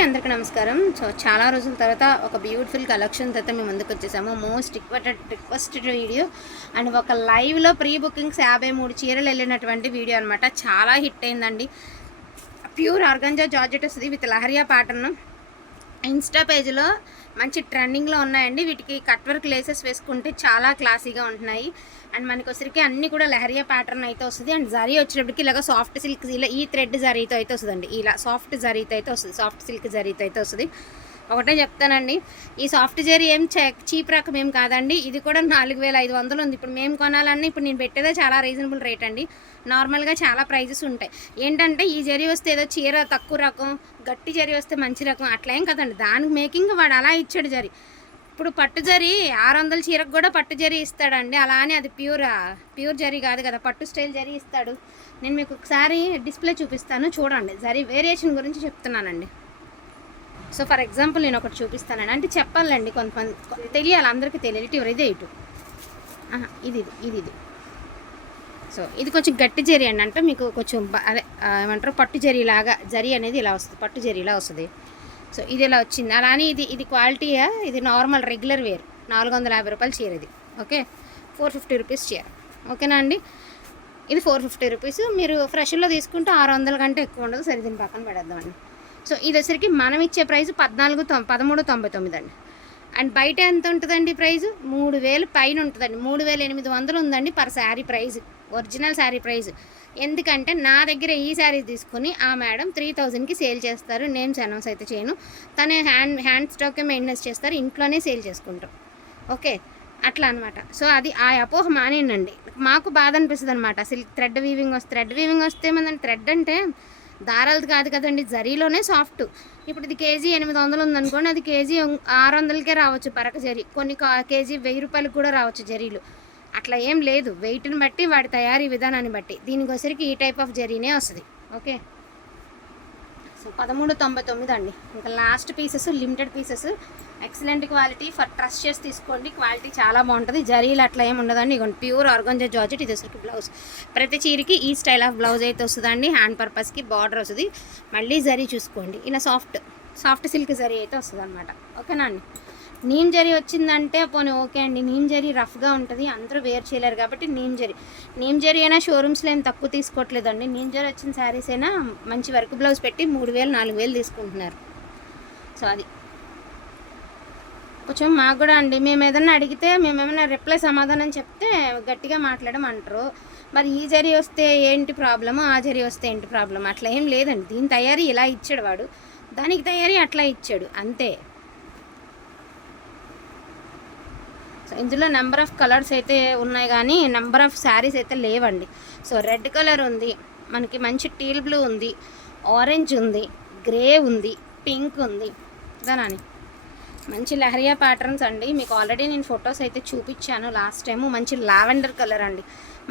అందరికీ నమస్కారం. సో చాలా రోజుల తర్వాత ఒక బ్యూటిఫుల్ కలెక్షన్ అయితే మేము ముందుకు వచ్చేసాము. మోస్ట్ రిక్వెస్టెడ్ వీడియో అండ్ ఒక లైవ్లో ప్రీ బుకింగ్స్ 53 చీరలు వెళ్ళినటువంటి వీడియో అనమాట. చాలా హిట్ అయిందండి. ప్యూర్ ఆర్గంజా జార్జెట్ వస్తుంది విత్ లహరియా ప్యాటర్న్. ఇన్స్టా పేజ్లో మంచి ట్రెండింగ్లో ఉన్నాయండి. వీటికి కట్ వర్క్ లేసెస్ వేసుకుంటే చాలా క్లాసీగా ఉంటున్నాయి. అండ్ మనకి వచ్చరికి అన్నీ కూడా లహరియా ప్యాటర్న్ అయితే వస్తుంది. అండ్ జరీ వచ్చేటప్పటికి ఇలాగ సాఫ్ట్ సిల్క్, ఇలా ఈ థ్రెడ్ జరీతో అయితే వస్తుందండి. ఇలా సాఫ్ట్ జరీతో అయితే వస్తుంది, సాఫ్ట్ సిల్క్ జరీతో అయితే వస్తుంది. ఒకటే చెప్తానండి, ఈ సాఫ్ట్ జరీ ఏం చీప్ రకం ఏం కాదండి. ఇది కూడా 4500 ఉంది. ఇప్పుడు మేము కొనాలన్నా ఇప్పుడు నేను పెట్టేదే చాలా రీజనబుల్ రేట్ అండి. నార్మల్గా చాలా ప్రైజెస్ ఉంటాయి. ఏంటంటే ఈ జరీ వస్తే ఏదో చీర తక్కువ రకం, గట్టి జరీ వస్తే మంచి రకం అట్లా ఏం కదండి. దానికి మేకింగ్ వాడు అలా ఇచ్చాడు జరీ. ఇప్పుడు పట్టు జరీ 600 చీరకు కూడా పట్టు జరీ ఇస్తాడండి. అలా అని అది ప్యూర్ జరీ కాదు కదా, పట్టు స్టైల్ జరీ ఇస్తాడు. నేను మీకు ఒకసారి డిస్ప్లే చూపిస్తాను చూడండి. జరీ వేరియేషన్ గురించి చెప్తున్నానండి. సో ఫర్ ఎగ్జాంపుల్ నేను ఒకటి చూపిస్తానండి. అంటే చెప్పాలండి, కొంతమంది తెలియాలి, అందరికీ తెలియాలి. ఇదే ఇటు ఇది సో ఇది కొంచెం గట్టి జరీ అండి. అంటే మీకు కొంచెం అదే ఏమంటారు, పట్టు జరీ లాగా జరీ అనేది ఇలా వస్తుంది, పట్టు జరీలా వస్తుంది. సో ఇది ఇలా వచ్చింది. అలానే ఇది క్వాలిటీయా, ఇది నార్మల్ రెగ్యులర్ వేర్ 450 రూపాయలు చీర. ఇది ఓకే, 450 రూపీస్ చీర. ఓకేనా అండి, ఇది 450 రూపీస్. మీరు ఫ్రెష్లో తీసుకుంటే 600 కంటే ఎక్కువ ఉండదు. సరే దీన్ని పక్కన పెడేద్దామండి. సో ఇది వచ్చరికి మనం ఇచ్చే ప్రైస్ 1399 అండి. అండ్ బయట ఎంత ఉంటుందండి ప్రైస్? 3000 పైన ఉంటుందండి. 3800 ఉందండి per sari price, original sari price. ఎందుకంటే నా దగ్గర ఈ శారీ తీసుకుని ఆ మేడం 3000కి సేల్ చేస్తారు. నేమ్స్ అనౌన్స్ అయితే చేయను, తనే హ్యాండ్ స్టాకే మెయింటెనెన్స్ చేస్తారు, ఇంట్లోనే సేల్ చేసుకుంటాం. ఓకే, అట్లా అనమాట. సో అది ఆ అపోహ మానేనండి. మాకు బాధ అనిపిస్తుంది అనమాట. సిల్క్ థ్రెడ్ వీవింగ్ వస్తే ఏమందండి, థ్రెడ్ అంటే దారాలది కాదు కదండి, జరీలోనే సాఫ్ట్. ఇప్పుడు ఇది కేజీ 800 ఉందనుకోండి, అది కేజీ 600కే రావచ్చు పరక జరీ. కొన్ని కేజీ 1000 రూపాయలకు కూడా రావచ్చు జరీలు. అట్లా ఏం లేదు, వెయిట్ని బట్టి వాడి తయారీ విధానాన్ని బట్టి. దీనికి వచ్చరికి ఈ టైప్ ఆఫ్ జరీనే వస్తుంది. ఓకే, సో 1399 అండి. ఇంకా last pieces limited pieces, excellent quality. For trust చేసి తీసుకోండి, క్వాలిటీ చాలా బాగుంటుంది. జరీలు అట్లా ఏమి ఉండదండి. ఇక ప్యూర్ ఆర్గంజా జార్జెట్. ఇది వచ్చరికి బ్లౌజ్, ప్రతి చీరకి ఈ స్టైల్ ఆఫ్ బ్లౌజ్ అయితే వస్తుందండి. హ్యాండ్ పర్పస్కి బార్డర్ వస్తుంది. మళ్ళీ జరీ చూసుకోండి, ఇలా సాఫ్ట్ సిల్క్ జరీ అయితే వస్తుంది అనమాట. ఓకేనా అండి. నీమ్ జరీ వచ్చిందంటే పోనీ ఓకే అండి. నీమ్ జరీ రఫ్గా ఉంటుంది, అందరూ వేర్ చేయలేరు కాబట్టి నీమ్ జరీ అయినా షోరూమ్స్లో ఏం తక్కువ తీసుకోవట్లేదండి. నీమ్ జరీ వచ్చిన శారీస్ అయినా మంచి వర్క్ బ్లౌజ్ పెట్టి 3000 4000 తీసుకుంటున్నారు. సో అది కొంచెం మాకు కూడా అండి, మేము ఏదైనా అడిగితే మేమేమైనా రిప్లై సమాధానం చెప్తే గట్టిగా మాట్లాడమంటారు. మరి ఈ జరీ వస్తే ఏంటి ప్రాబ్లము, ఆ జరీ వస్తే ఏంటి ప్రాబ్లం, అట్లా ఏం లేదండి. దీని తయారీ ఇలా ఇచ్చాడు వాడు, దానికి తయారీ అట్లా ఇచ్చాడు, అంతే. సో ఇందులో నెంబర్ ఆఫ్ కలర్స్ అయితే ఉన్నాయి కానీ నెంబర్ ఆఫ్ శారీస్ అయితే లేవండి. సో రెడ్ కలర్ ఉంది మనకి, మంచి టీల్ బ్లూ ఉంది, ఆరెంజ్ ఉంది, గ్రే ఉంది, పింక్ ఉంది. దాని మంచి లహరియా ప్యాటర్న్స్ అండి. మీకు ఆల్రెడీ నేను ఫొటోస్ అయితే చూపించాను లాస్ట్ టైము. మంచి లావెండర్ కలర్ అండి,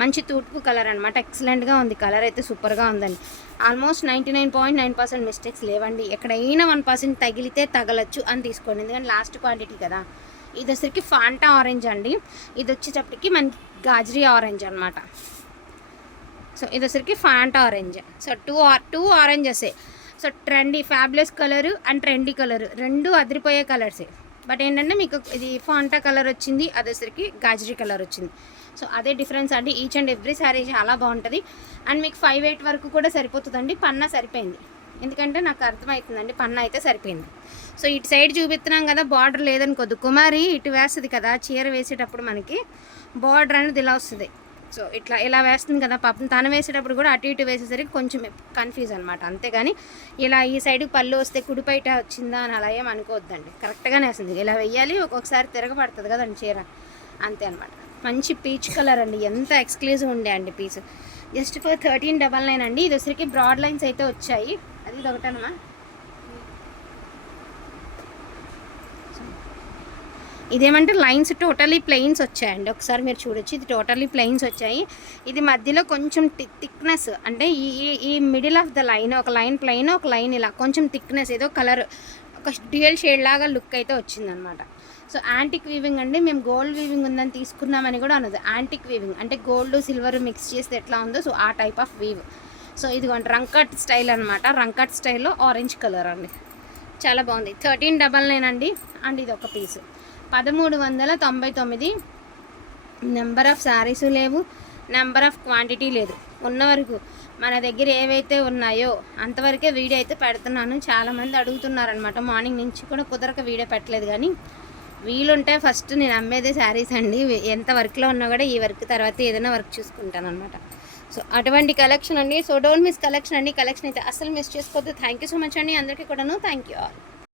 మంచి తూర్పు కలర్ అనమాట. ఎక్సలెంట్గా ఉంది, కలర్ అయితే సూపర్గా ఉందండి. ఆల్మోస్ట్ 99.9% మిస్టేక్స్ లేవండి. ఎక్కడైనా 1% తగిలితే తగలచ్చు అని తీసుకోండి, ఎందుకంటే లాస్ట్ క్వాంటిటీ కదా. ఇది వచ్చరికి ఫాంటా ఆరెంజ్ అండి. ఇది వచ్చేటప్పటికి మనకి గాజరీ ఆరెంజ్ అనమాట. సో ఇది వచ్చరికి ఫాంటా ఆరెంజ్. సో టూ ఆరెంజెసే. So trendy fabulous colour and trendy colour రెండు అదిరిపోయే కలర్సే. బట్ ఏంటంటే మీకు ఇది ఫాంటా కలర్ వచ్చింది, అది వచ్చరికి గాజరీ కలర్ వచ్చింది. సో అదే డిఫరెన్స్ అండి. ఈచ్ అండ్ ఎవ్రీ శారీ చాలా బాగుంటుంది. అండ్ మీకు 5/8 వరకు కూడా సరిపోతుందండి. పన్నా సరిపోయింది, ఎందుకంటే నాకు అర్థమవుతుందండి, పన్నా అయితే సరిపోయింది. సో ఇటు సైడ్ చూపిస్తున్నాం కదా, బార్డర్ లేదనుకోద్దు. కుమారి ఇటు వేస్తుంది కదా, చీర వేసేటప్పుడు మనకి బార్డర్ అనేది ఇలా వస్తుంది. సో ఇలా వేస్తుంది కదా పాపం, తను వేసేటప్పుడు కూడా అటు ఇటు వేసేసరికి కొంచెం కన్ఫ్యూజ్ అనమాట. అంతేగాని ఇలా ఈ సైడ్కి పళ్ళు వస్తే కుడిపైట వచ్చిందా అని అలా ఏం అనుకోవద్దండి, కరెక్ట్గానే వేస్తుంది. ఇలా వెయ్యాలి, ఒక్కొక్కసారి తిరగబడుతుంది కదండి చీర, అంతే అనమాట. మంచి పీచ్ కలర్ అండి, ఎంత ఎక్స్క్లూజివ్ ఉండే అండి పీస్. జస్ట్ ఫర్ 1399 అండి. ఇది వచ్చరికి బ్రాడ్ లైన్స్ అయితే వచ్చాయి, అది ఇది ఒకటనమా. ఇదేమంటే లైన్స్ టోటలీ ప్లెయిన్స్ వచ్చాయండి. ఒకసారి మీరు చూడొచ్చు, ఇది టోటలీ ప్లెయిన్స్ వచ్చాయి. ఇది మధ్యలో కొంచెం థిక్నెస్, అంటే ఈ మిడిల్ ఆఫ్ ద లైన్, ఒక లైన్ ప్లెయిన్, ఒక లైన్ ఇలా కొంచెం థిక్నెస్, ఏదో కలర్ ఒక డ్యూయల్ షేడ్ లాగా లుక్ అయితే వచ్చిందనమాట. సో యాంటిక్ వీవింగ్ అండి. మేము గోల్డ్ వీవింగ్ ఉందని తీసుకున్నామని కూడా అనదు, యాంటిక్ వీవింగ్ అంటే గోల్డ్ సిల్వర్ మిక్స్ చేస్తే ఎట్లా ఉందో సో ఆ టైప్ ఆఫ్ వీవ్. సో ఇదిగోండి రంకట్ స్టైల్ అనమాట. రంకట్ స్టైల్లో ఆరెంజ్ కలర్ అండి. చాలా బాగుంది. 1399 అండి. అండ్ ఇది ఒక పీసు 1399. నెంబర్ ఆఫ్ శారీస్ లేవు, నెంబర్ ఆఫ్ క్వాంటిటీ లేదు. ఉన్న వరకు మన దగ్గర ఏవైతే ఉన్నాయో అంతవరకే వీడియో అయితే పెడుతున్నాను. చాలామంది అడుగుతున్నారనమాట, మార్నింగ్ నుంచి కూడా కుదరక వీడియో పెట్టలేదు. కానీ వీలుంటే ఫస్ట్ నేను అమ్మేదే శారీస్ అండి. ఎంత వర్క్లో ఉన్నా కూడా ఈ వర్క్ తర్వాత ఏదైనా వర్క్ చూసుకుంటాను అనమాట. సో అటువంటి కలెక్షన్ అండి. సో డోంట్ మిస్ కలెక్షన్ అండి. కలెక్షన్ అయితే అసలు మిస్ చేసుకోవద్దు. థ్యాంక్ యూ సో మచ్ అండి అందరికీ కూడాను. Thank you all.